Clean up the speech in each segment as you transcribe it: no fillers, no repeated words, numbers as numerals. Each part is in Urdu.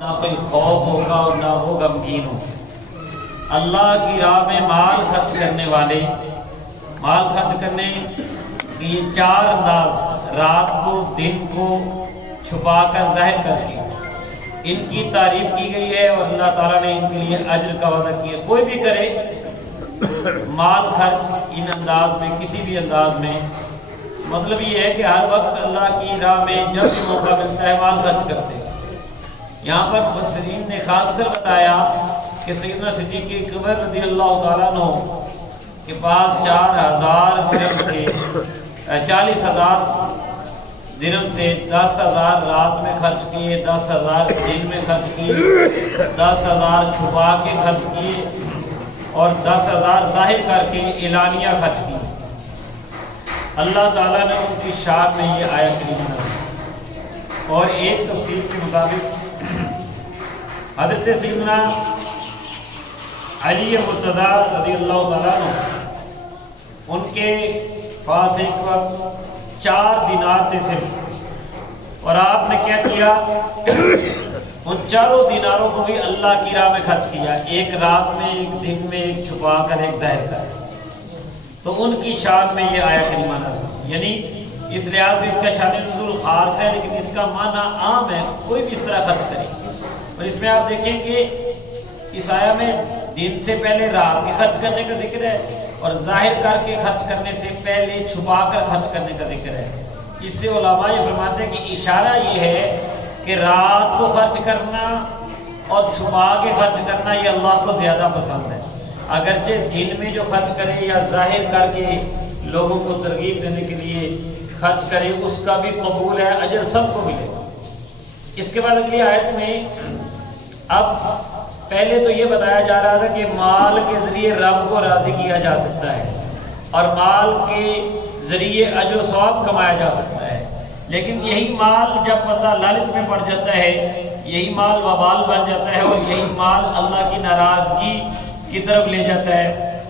نہ کوئی خوف ہوگا اور نہ وہ غمگین ہو۔ اللہ کی راہ میں مال خرچ کرنے والے، مال خرچ کرنے کے یہ چار انداز، رات کو، دن کو، چھپا کر، ظاہر کر کے، ان کی تعریف کی گئی ہے اور اللہ تعالیٰ نے ان کے لیے اجر کا وعدہ کیا۔ کوئی بھی کرے مال خرچ ان انداز میں، کسی بھی انداز میں، مطلب یہ ہے کہ ہر وقت اللہ کی راہ میں جب بھی موقع ملتا ہے مال خرچ کرتے ہیں۔ یہاں پر مفسرین نے خاص کر بتایا کہ سیدنا صدیق اکبر رضی اللہ تعالیٰ عنہ کے پاس 4000 درہم تھے، 40,000 درہم تھے، 10,000 رات میں خرچ کیے، 10,000 دن میں خرچ کیے، 10,000 چھپا کے خرچ کیے اور 10,000 ظاہر کر کے اعلانیہ خرچ کیے۔ اللہ تعالیٰ نے ان کی شان میں یہ آیت کریمہ نازل، اور ایک تفسیر کے مطابق حضرت سیدنا علی مرتضیٰ رضی اللہ تعالیٰ عنہ، ان کے پاس ایک وقت 4 دینار تھے صرف، اور آپ نے کیا کیا، ان 4 دیناروں کو بھی اللہ کی راہ میں خرچ کیا، ایک رات میں، ایک دن میں، ایک چھپا کر، ایک ظاہر کر۔ تو ان کی شان میں یہ آیت کریمہ نازل، یعنی اس لحاظ سے اس کا شان نزول خاص ہے، لیکن اس کا معنی عام ہے، کوئی بھی اس طرح خرچ کرے۔ اور اس میں آپ دیکھیں کہ اس آیت میں دن سے پہلے رات کے خرچ کرنے کا ذکر ہے، اور ظاہر کر کے خرچ کرنے سے پہلے چھپا کر خرچ کرنے کا ذکر ہے۔ اس سے علماء یہ فرماتے ہیں کہ اشارہ یہ ہے کہ رات کو خرچ کرنا اور چھپا کے خرچ کرنا یہ اللہ کو زیادہ پسند ہے۔ اگرچہ دن میں جو خرچ کرے یا ظاہر کر کے لوگوں کو ترغیب دینے کے لیے خرچ کرے، اس کا بھی قبول ہے، اجر سب کو ملے گا۔ اس کے بعد اگلی آیت میں اب پہلے تو یہ بتایا جا رہا تھا کہ مال کے ذریعے رب کو راضی کیا جا سکتا ہے اور مال کے ذریعے اجر و ثواب کمایا جا سکتا ہے، لیکن یہی مال جب بندہ لالچ میں پڑ جاتا ہے، یہی مال وبال بن جاتا ہے، اور یہی مال اللہ کی ناراضگی کی طرف لے جاتا ہے۔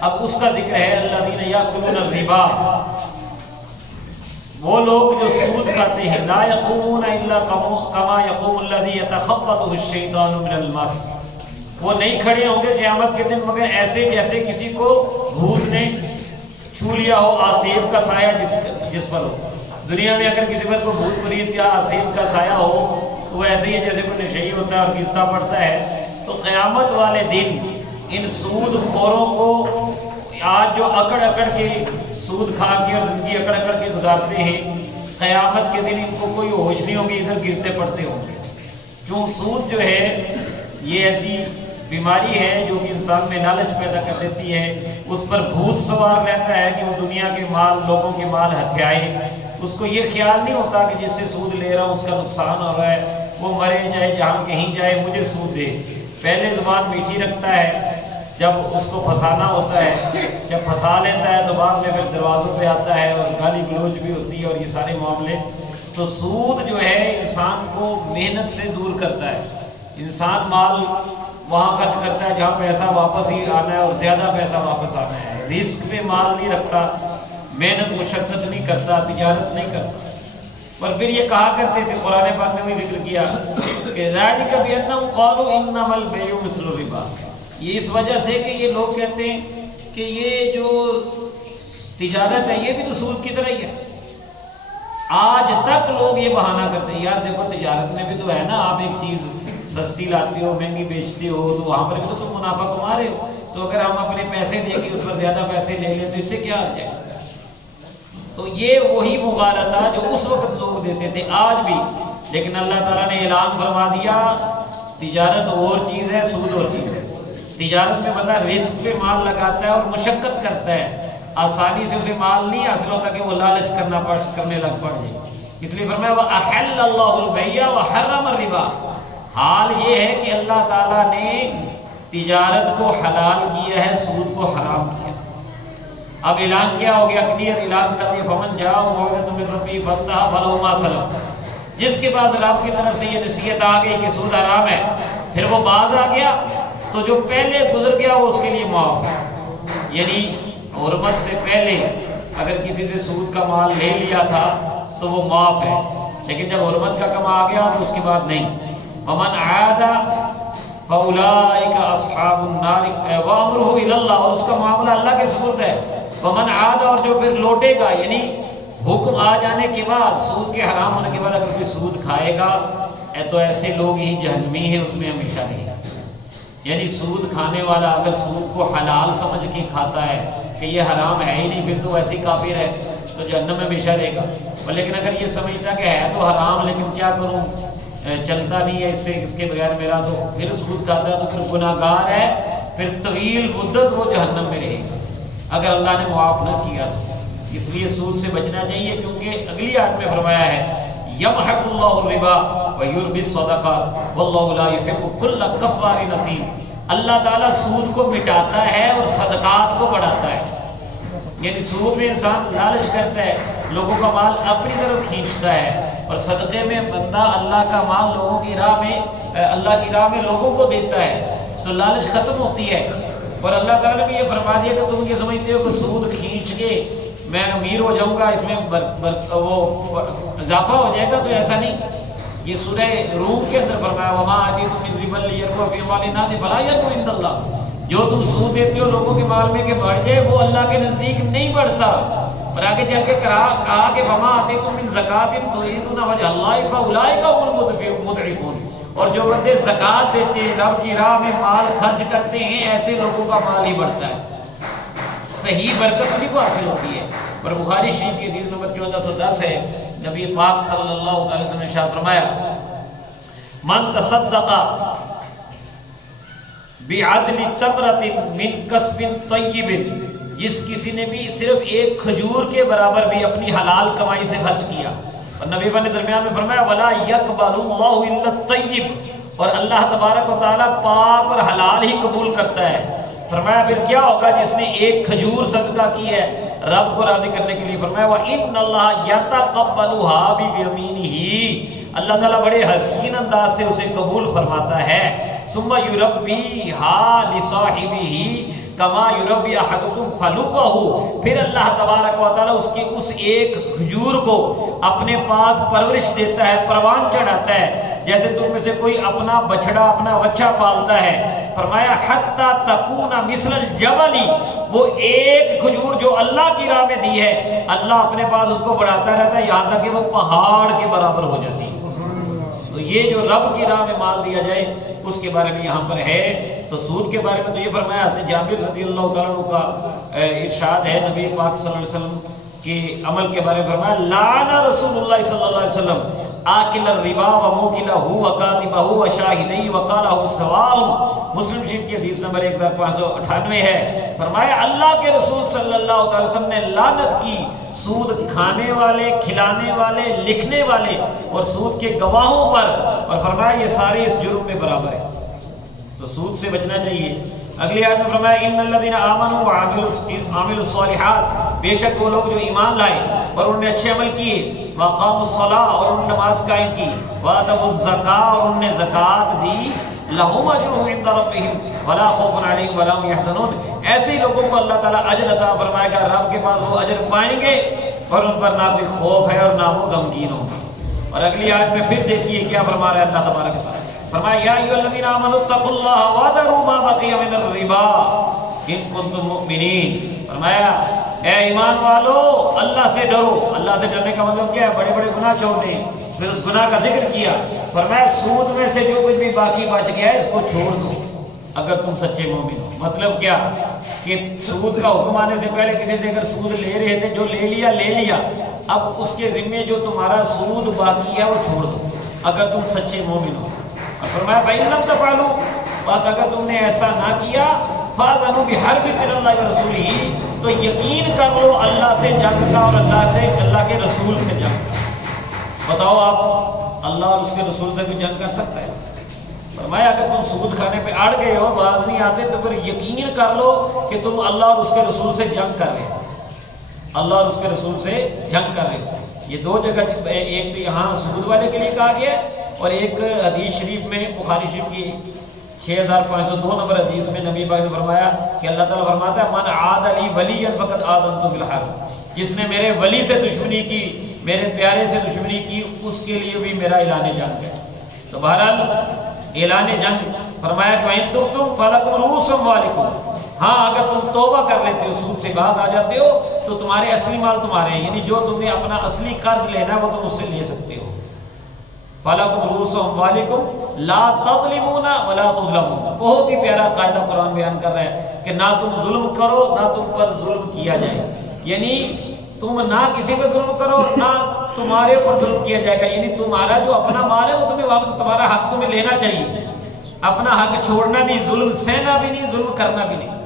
اب اس کا ذکر ہے الذین یاکلون الربا، وہ لوگ جو سود کھاتے ہیں، لا یقومون الا کما یقوم الذی یتخبطہ الشیطان من المس، وہ نہیں کھڑے ہوں گے قیامت کے دن مگر ایسے جیسے کسی کو بھوت نے چھو لیا ہو، آسیب کا سایہ جس پر ہو۔ دنیا میں اگر کسی پر کوئی بھوت پریت یا آسیب کا سایہ ہو تو وہ ایسے ہی ہے جیسے کوئی نشئی ہوتا ہے اور گرتا پڑتا ہے۔ تو قیامت والے دن ان سود خوروں کو، آج جو اکڑ اکڑ کے سود کھا کے اور زندگی اکڑ اکڑ کے گزارتے ہیں، قیامت کے دن ان کو کوئی ہوش نہیں ہوگی، ادھر گرتے پڑتے ہوں گے۔ کیوں؟ سود جو ہے یہ ایسی بیماری ہے جو کہ انسان میں لالچ پیدا کر دیتی ہے، اس پر بھوت سوار رہتا ہے کہ وہ دنیا کے مال، لوگوں کے مال ہتھیائے۔ اس کو یہ خیال نہیں ہوتا کہ جس سے سود لے رہا ہوں اس کا نقصان ہو رہا ہے، وہ مرے جائے جہاں کہیں جائے مجھے سود دے۔ پہلے زبان میٹھی رکھتا ہے، جب اس کو پھنسانا ہوتا ہے، جب پھنسا لیتا ہے تو بعد میں پھر دروازوں پہ آتا ہے اور گالی گلوچ بھی ہوتی ہے اور یہ سارے معاملے۔ تو سود جو ہے انسان کو محنت سے دور کرتا ہے، انسان مال وہاں خرچ کرتا ہے جہاں پیسہ واپس ہی آنا ہے اور زیادہ پیسہ واپس آنا ہے، رزق میں مال نہیں رکھتا، محنت مشقت نہیں کرتا، تجارت نہیں کرتا۔ اور پھر یہ کہا کرتے تھے، قرآن پاک نے بھی ذکر کیا کہ ذالک بأنہم قالوا انما البیع مثل الربا، یہ اس وجہ سے کہ یہ لوگ کہتے ہیں کہ یہ جو تجارت ہے یہ بھی تو سود کی طرح ہی ہے۔ آج تک لوگ یہ بہانہ کرتے ہیں، یار دیکھو تجارت میں بھی تو ہے نا، آپ ایک چیز سستی لاتے ہو، مہنگی بیچتے ہو، تو وہاں پر بھی تو تم منافع کما رہے ہو، تو اگر ہم اپنے پیسے دے کے اس پر زیادہ پیسے لے لیں تو اس سے کیا ہو جائے گا؟ تو یہ وہی مغالطہ جو اس وقت لوگ دیتے تھے آج بھی، لیکن اللہ تعالیٰ نے اعلان فرما دیا تجارت اور چیز ہے، سود اور چیز ہے۔ تجارت میں بندہ رزق پہ مال لگاتا ہے اور مشقت کرتا ہے، آسانی سے اسے مال نہیں حاصل ہوتا کہ وہ لالچ کرنے لگ پڑ جائے۔ اس لیے فرمایا وَأَحَلَّ اللَّهُ الْبَيْعَ وَحَرَّمَ الرِّبَا، حال یہ ہے کہ اللہ تعالیٰ نے تجارت کو حلال کیا ہے، سود کو حرام کیا۔ اب اعلان کیا ہو گیا، کلیئر اعلان کر دیا، فَمَنْ جَاءَهُ مَوْعِظَةٌ مِّن رَّبِّهِ فَانتَهَىٰ فَلَهُ مَا سَلَفَ، جس کے پاس رب کی طرف سے یہ نصیحت آ گئی کہ سود حرام ہے، پھر وہ باز آ گیا تو جو پہلے گزر گیا وہ اس کے لیے معاف ہے۔ یعنی حرمت سے پہلے اگر کسی سے سود کا مال لے لیا تھا تو وہ معاف ہے، لیکن جب حرمت کا کم آ گیا تو اس کے بعد نہیں۔ ومن عاد فاولئک اصحاب النار وامرہ الی اللہ، اور اس کا معاملہ اللہ کے سپرد ہے. ومن عاد، اور جو پھر لوٹے گا، یعنی حکم آ جانے کے بعد، سود کے حرام ہونے کے بعد اگر کوئی سود کھائے گا تو ایسے لوگ ہی جہنمی ہیں، اس میں ہمیشہ رہے گا. یعنی سود کھانے والا اگر سود کو حلال سمجھ کے کھاتا ہے کہ یہ حرام ہے ہی نہیں، پھر تو ویسے ہی کافر ہے، تو جہنم میں ہمیشہ رہے گا. لیکن اگر یہ سمجھتا کہ ہے تو حرام لیکن کیا کروں، چلتا نہیں ہے اس سے، اس کے بغیر میرا، تو پھر سود کھاتا ہے تو پھر گناہ گار ہے، پھر طویل مدت وہ جہنم میں رہے گا اگر اللہ نے معاف نہ کیا تو. اس لیے سود سے بچنا چاہیے، کیونکہ اگلی آیت میں فرمایا ہے یمحق اللہ الربا ویربی الصدقات واللہ لا یحب کل کفار نثیم. اللہ تعالیٰ سود کو مٹاتا ہے اور صدقات کو بڑھاتا ہے. یعنی سود میں انسان لالچ کرتا ہے، لوگوں کا مال اپنی طرف کھینچتا ہے، اور صدقے میں بندہ اللہ کا مال لوگوں کی راہ میں، اللہ کی راہ میں لوگوں کو دیتا ہے، تو لالچ ختم ہوتی ہے. اور اللہ تعالیٰ نے بھی یہ فرما دیا کہ تم یہ سمجھتے ہو کہ سود کھینچ کے میں امیر ہو جاؤں گا، اس میں وہ اضافہ ہو جائے گا، تو ایسا نہیں. یہ سورہ روم کے اندر فرمایا وما آتیتم من ربا لیربو فی اموال الناس فلا یربو عند اللہ. جو تم سود دیتے ہو لوگوں کے مال میں کہ بڑھ جائے، وہ اللہ کے نزدیک نہیں بڑھتا. اور آگے چل کے کہا کہ وما آتیتم من زکات تريدون وجه اللہ فاولئک هم المضعفون. اور جو بندے زکات دیتے ہیں، رب کی راہ میں مال خرچ کرتے ہیں، ایسے لوگوں کا مال ہی بڑھتا ہے، صحیح برکت انہیں کو حاصل ہوتی ہے. اور بخاری شریف کی حدیث نمبر 1410 ہے، نبی پاک صلی اللہ علیہ وسلم نے ارشاد فرمایا من تصدق بعدل تمرۃ من کسب طیب، جس کسی نے بھی صرف ایک کھجور کے برابر بھی اپنی حلال کمائی سے خرچ کیا. اور نبی نے درمیان میں فرمایا ولا یقبل اللہ الا الطیب، اور اللہ تبارک و تعالیٰ پاک اور حلال ہی قبول کرتا ہے. فرمایا پھر کیا ہوگا جس نے ایک کھجور صدقہ کی ہے رب کو راضی کرنے کے لیے. فرمایا وَإِنَّ اللَّهَ يَتَقَبَّلُهَا بِيَمِينِهِ، اللہ تعالیٰ بڑے حسین انداز سے اسے قبول فرماتا ہے. ثُمَّ يُرَبِّيهَا لِصَاحِبِهِ کما یربی احدکم فلوہ، پھر اللہ تبارک و تعالیٰ اس کی اس ایک کھجور کو اپنے پاس پرورش دیتا ہے، پروان چڑھاتا ہے، جیسے تم میں سے کوئی اپنا بچڑا اپنا بچہ پالتا ہے. فرمایا حتی تکون مثل الجبل، وہ ایک کھجور جو اللہ کی راہ میں دی ہے اللہ اپنے پاس اس کو بڑھاتا رہتا ہے یہاں تک کہ وہ پہاڑ کے برابر ہو جاتی ہے. تو یہ جو رب کی راہ میں مال دیا جائے اس کے بارے میں یہاں پر ہے. تو سود کے بارے میں تو یہ فرمایا حضرت جابر رضی اللہ تعالیٰ عنہ کا ارشاد ہے، نبی پاک صلی اللہ علیہ وسلم کے عمل کے بارے میں فرمایا لعن رسول اللہ صلی اللہ علیہ وسلم آکل الربا وموکلہ وکاتبہ وشاہدی وقالہ سواء. مسلم شریف کی حدیث نمبر 1598 ہے. فرمایا اللہ کے رسول صلی اللہ علیہ وسلم نے لعنت کی سود کھانے والے، کھلانے والے، لکھنے والے اور سود کے گواہوں پر، اور فرمایا یہ سارے اس جرم میں برابر ہیں. تو سود سے بچنا چاہیے. اگلی آیت میں فرمایا ان الذین آمنوا وعملوا الصالحات، بے شک وہ لوگ جو ایمان لائے اور انہوں نے اچھے عمل کیے، واقاموا الصلاۃ اور انہوں نے نماز قائم کی، وآتوا الزکاۃ اور انہوں نے زکوٰۃ دی، لہم اجرہم عند ربہم ولا خوف علیہم ولا هم یحزنون. ایسے ہی لوگوں کو اللہ تعالیٰ اجر عطا فرمائے گا، رب کے پاس وہ اجر پائیں گے اور ان پر نہ کوئی خوف ہے اور نہ وہ غمگین ہوں گے. اور اگلی آیت میں پھر دیکھیے کیا فرما رہا ہے اللہ تبارک و تعالیٰ. فرمایا یا ایھا الذین آمنوا اتقوا اللہ وذروا ما بقی من الربا ان کنتم مؤمنین. فرمایا اے ایمان والو اللہ سے ڈرو. اللہ سے ڈرنے کا مطلب کیا ہے؟ بڑے بڑے گناہ چھوڑ دیں. پھر اس گناہ کا ذکر کیا، فرمایا سود میں سے جو کچھ بھی باقی بچ گیا ہے اس کو چھوڑ دو اگر تم سچے مومن ہو. مطلب کیا کہ سود کا حکم آنے سے پہلے کسی سے اگر سود لے رہے تھے، جو لے لیا، اب اس کے ذمے جو تمہارا سود باقی ہے وہ چھوڑ دو اگر تم سچے مومن ہو. اور فرمایا فَإِن لَمْ تَفْعَلُوا، بس اگر تم نے ایسا نہ کیا، فَأَذَنُوا بِحَرْبٍ مِّنَ اللَّهِ وَرَسُولِهِ، تو یقین کر لو اللہ سے جنگ کا اور اللہ کے رسول سے جنگ. بتاؤ آپ اللہ اور اس کے رسول سے بھی جنگ کر سکتا ہے؟ فرمایا اگر تم سود کھانے پہ اڑ گئے ہو، باز نہیں آتے، تو پھر یقین کر لو کہ تم اللہ اور اس کے رسول سے جنگ کر رہے ہو، اللہ اور اس کے رسول سے جنگ کر رہے ہو. یہ دو جگہ، ایک تو یہاں سود والے کے لیے کہا گیا اور ایک حدیث شریف میں بخاری شریف کی 6502 نمبر حدیث میں نبی پاک نے فرمایا کہ اللہ تعالیٰ فرماتا ہے من عاد لی ولیا فقد آذنت بالحرب، جس نے میرے ولی سے دشمنی کی، میرے پیارے سے دشمنی کی، اس کے لیے بھی میرا اعلان جنگ ہے. تو بہرحال اعلان جنگ فرمایا کہ وَإِن تُبْتُمْ فَلَكُمْ رُءُوسُ أَمْوَالِكُمْ، ہاں اگر تم توبہ کر لیتے ہو، سود سے باز آ جاتے ہو، تو تمہارے اصلی مال تمہارے ہیں، یعنی جو تم نے اپنا اصلی قرض لینا ہے وہ تم اس سے لے سکتے ہو۔ فَلَكُمْ رُءُوسُ أَمْوَالِكُمْ لَا تَظْلِمُونَ وَلَا تُظْلَمُونَ۔ بہت ہی پیارا قاعدہ قرآن بیان کر رہا ہے کہ نہ تم ظلم کرو نہ تم پر ظلم کیا جائے، یعنی تم نہ کسی پہ ظلم کرو نہ تمہارے اوپر ظلم کیا جائے گا، یعنی تمہارا جو اپنا مال ہے وہ تمہیں واپس، تمہارا حق تمہیں لینا چاہیے، اپنا حق چھوڑنا نہیں، ظلم سہنا بھی نہیں، ظلم کرنا بھی نہیں۔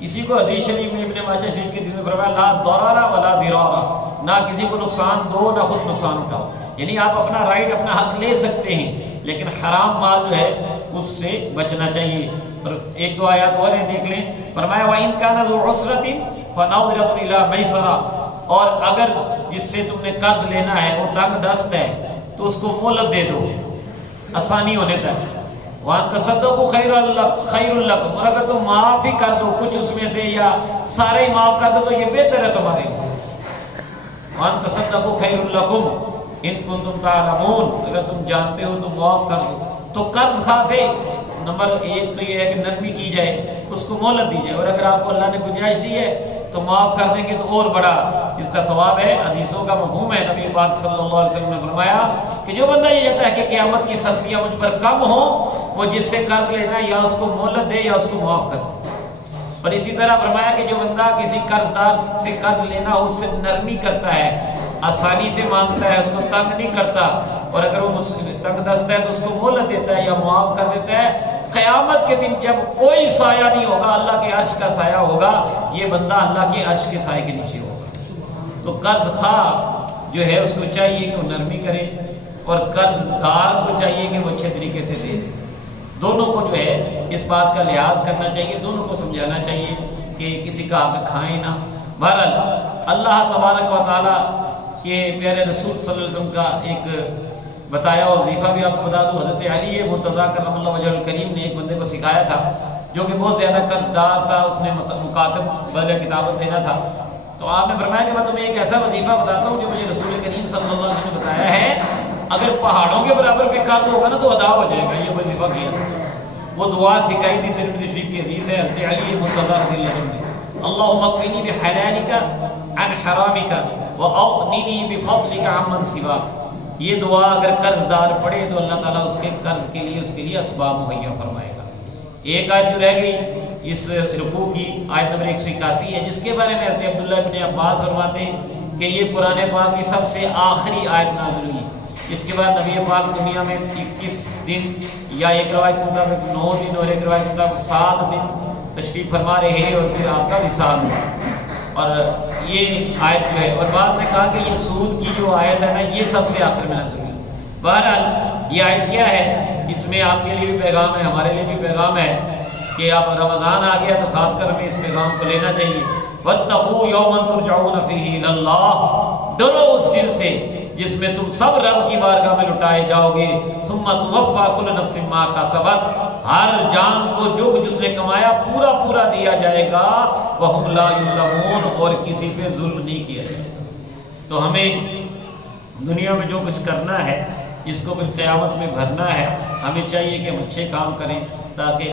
اسی کو حدیث شریف میں ابن ماجہ شریف کے حدیث میں فرمایا لا ضرر ولا ضرار، نہ کسی کو نقصان دو نہ خود نقصان اٹھاؤ، یعنی آپ اپنا رائٹ اپنا حق لے سکتے ہیں لیکن حرام مال جو ہے اس سے بچنا چاہیے۔ اور ایک دو آیات اور دیکھ لیں، فرمایا وَإِن كَانَ ذُو عُسْرَةٍ فَنَظِرَةٌ إِلَىٰ مَيْسَرَةٍ، اور اگر جس سے تم نے قرض لینا ہے وہ تنگ دست ہے تو اس کو مہلت دے دو آسانی ہونے تک۔ وَأَن تَصَدَّقُوا خَيْرٌ لَكُمْ، اور اگر تم معاف ہی کر دو کچھ اس میں سے یا سارے ہی معاف کر دو تو یہ بہتر ہے تمہارے لیے۔ وَأَن تَصَدَّقُوا خَيْرٌ لَكُمْ إِن كُنتُمْ تَعْلَمُونَ، اگر تم جانتے ہو تو معاف کر دو۔ تو قرض خواہ سے نمبر ایک تو یہ ہے کہ نرمی کی جائے، اس کو مہلت دی جائے، اور اگر آپ کو اللہ نے گنجائش دی ہے تو معاف کر دیں گے تو اور بڑا اس کا ثواب ہے۔ حدیثوں کا مفہوم ہے، نبی پاک صلی اللہ علیہ وسلم نے فرمایا کہ جو بندہ یہ کہتا ہے کہ قیامت کی سختیاں مجھ پر کم ہوں، وہ جس سے قرض لینا ہے یا اس کو مہلت دے یا اس کو معاف کر دے۔ اور اسی طرح فرمایا کہ جو بندہ کسی قرض دار سے قرض لینا ہو اس سے نرمی کرتا ہے، آسانی سے مانگتا ہے، اس کو تنگ نہیں کرتا، اور اگر وہ تنگ دست ہے تو اس کو مہلت دیتا ہے یا معاف کر دیتا ہے، قیامت کے دن جب کوئی سایہ نہیں ہوگا، اللہ کے عرش کا سایہ ہوگا، یہ بندہ اللہ کے عرش کے سائے کے نیچے ہوگا۔ تو قرض خواہ جو ہے اس کو چاہیے کہ وہ نرمی کرے، اور قرض دار کو چاہیے کہ وہ اچھے طریقے سے دے دے۔ دونوں کو جو ہے اس بات کا لحاظ کرنا چاہیے، دونوں کو سمجھانا چاہیے کہ کسی کا حق کھائیں نہ۔ بہرحال اللہ تبارک و تعالیٰ کے پیارے رسول صلی اللہ علیہ وسلم کا ایک بتایا وظیفہ بھی آپ کو بتا دوں، حضرت علی مرتضیٰ کرم اللہ وجہ الکریم نے ایک بندے کو سکھایا تھا جو کہ بہت زیادہ قرض دار تھا، اس نے مکاتب بدلے کتابت دینا تھا، تو آپ نے فرمایا کہ میں تمہیں ایک ایسا وظیفہ بتاتا ہوں جو مجھے رسول کریم صلی اللہ علیہ وسلم نے بتایا ہے، اگر پہاڑوں کے برابر بھی قرض ہوگا نا تو ادا ہو جائے گا۔ یہ وظیفہ کیا تھا، وہ دعا سکھائی تھی، ترمذی شریف کی حدیث ہے، حضرت علی مرتضیٰ رضی اللہ عنہ نے، اللہم اکفنی بحلالک عن حرامک واغننی بفضلک عمن سواک۔ یہ دعا اگر قرض دار پڑھے تو اللہ تعالیٰ اس کے قرض کے لیے اسباب مہیا فرمائے گا۔ ایک آیت جو رہ گئی اس رکوع کی، آیت نمبر 181 ہے، جس کے بارے میں حضرت عبداللہ ابن عباس فرماتے ہیں کہ یہ قرآن پاک کی سب سے آخری آیت نازل ہوئی۔ اس کے بعد نبی پاک دنیا میں 21 دن یا ایک روایت کے مطابق 9 دن اور ایک روایت کے مطابق 7 دن تشریف فرما رہے ہیں، اور پھر آپ کا وصال ہوا۔ اور یہ آیت جو ہے، اور بعد میں کہا کہ یہ سود کی جو آیت ہے نا یہ سب سے آخر میں نازل ہوئی۔ بہرحال یہ آیت کیا ہے، اس میں آپ کے لیے بھی پیغام ہے، ہمارے لیے بھی پیغام ہے کہ اب رمضان آ گیا تو خاص کر ہمیں اس پیغام کو لینا چاہیے۔ وَاتَّقُوا يَوْمًا تُرْجَعُونَ فِيهِ إِلَى اللَّهِ، ڈرو اس دن سے جس میں تم سب رب کی بارگاہ میں لٹائے جاؤ گے۔ ثُمَّ تُوَفَّىٰ كُلُّ نَفْسٍ مَّا كَسَبَتْ، ہر جان کو جو کچھ اس نے کمایا پورا پورا دیا جائے گا۔ وَهُمْ لَا يُظْلَمُونَ، اور کسی پہ ظلم نہیں کیا جائے گا۔ تو ہمیں دنیا میں جو کچھ کرنا ہے اس کو پھر قیامت میں بھرنا ہے، ہمیں چاہیے کہ ہم اچھے کام کریں تاکہ